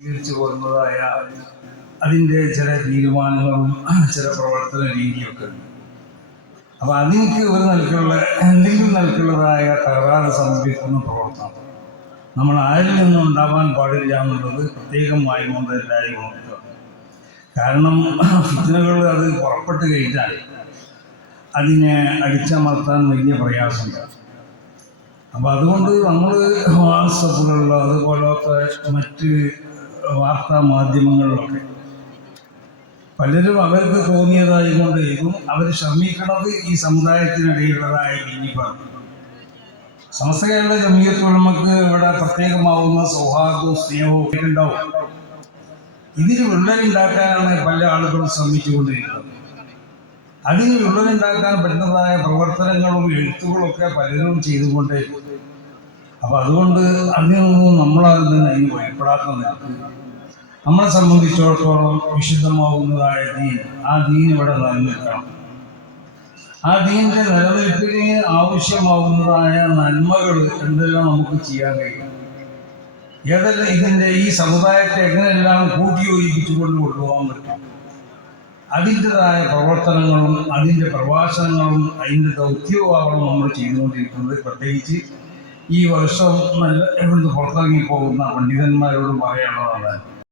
സ്വീകരിച്ചു പോകുന്നതായ അതിന്റെ ചില തീരുമാനങ്ങളും ചില പ്രവർത്തന രീതിയൊക്കെ ഉണ്ട്. അപ്പം അതിനൊക്കെ ഒരു നിലക്കുള്ള എന്തെങ്കിലും നിലക്കുള്ളതായ തകരാറ് സംഭവിക്കുന്ന പ്രവർത്തനം. നമ്മൾ ആരിൽ നിന്നും ഉണ്ടാവാൻ പാടില്ല എന്നുള്ളത് പ്രത്യേകം കൊണ്ട് എല്ലാവരും കാരണം ഫിത്തനകൾ അത് പുറപ്പെട്ട് കഴിഞ്ഞാൽ അതിനെ അടിച്ചമർത്താൻ വലിയ പ്രയാസമുണ്ട്. അപ്പം അതുകൊണ്ട് നമ്മൾ വാട്സപ്പുകളിലോ അതുപോലത്തെ മറ്റ് വാർത്താ മാധ്യമങ്ങളിലൊക്കെ പലരും അവർക്ക് തോന്നിയതായി കൊണ്ട് ഇതും അവർ ശ്രമിക്കുന്നത് ഈ സമുദായത്തിനിടയിലുള്ളതായ പറഞ്ഞു സമസ്ത കേരള ഇവിടെ പ്രത്യേകമാവുന്ന സൗഹാർദ്ദവും സ്നേഹവും ഒക്കെ ഉണ്ടാവും. ഇതിന് വിള്ളലുണ്ടാക്കാനാണ് പല ആളുകളും ശ്രമിച്ചുകൊണ്ടിരിക്കുന്നത്. അതിന് വിള്ളലുണ്ടാക്കാൻ പറ്റുന്നതായ പ്രവർത്തനങ്ങളും എഴുത്തുകളൊക്കെ പലരും ചെയ്തുകൊണ്ടേ അപ്പൊ അതുകൊണ്ട് അതിനൊന്നും നമ്മളതിൽ നിന്ന് അതിന് ഭയപ്പെടാത്തതാണ് നമ്മളെ സംബന്ധിച്ചിടത്തോളം വിശുദ്ധമാവുന്നതായ ദീൻ ആ ദീൻ ഇവിടെ നിലനിൽക്കണം. ആ ദീനിന്റെ നിലനിൽപ്പിന് ആവശ്യമാവുന്നതായ നന്മകൾ എന്തെല്ലാം നമുക്ക് ചെയ്യാൻ കഴിയും? ഏതെല്ലാം ഇതിന്റെ ഈ സമുദായത്തെ എങ്ങനെയെല്ലാം കൂട്ടിയോജിപ്പിച്ചുകൊണ്ട് കൊണ്ടുപോകാൻ പറ്റും? അതിന്റെതായ പ്രവർത്തനങ്ങളും അതിന്റെ പ്രഭാഷണങ്ങളും അതിന്റെ ദൗത്യവുമാണ് നമ്മൾ ചെയ്തുകൊണ്ടിരിക്കുന്നത്. പ്രത്യേകിച്ച് ഈ വർഷം നല്ല ഇവിടുന്ന് പുറത്തിറങ്ങി പോകുന്ന പണ്ഡിതന്മാരോട് പറയാനുള്ളതാണ്.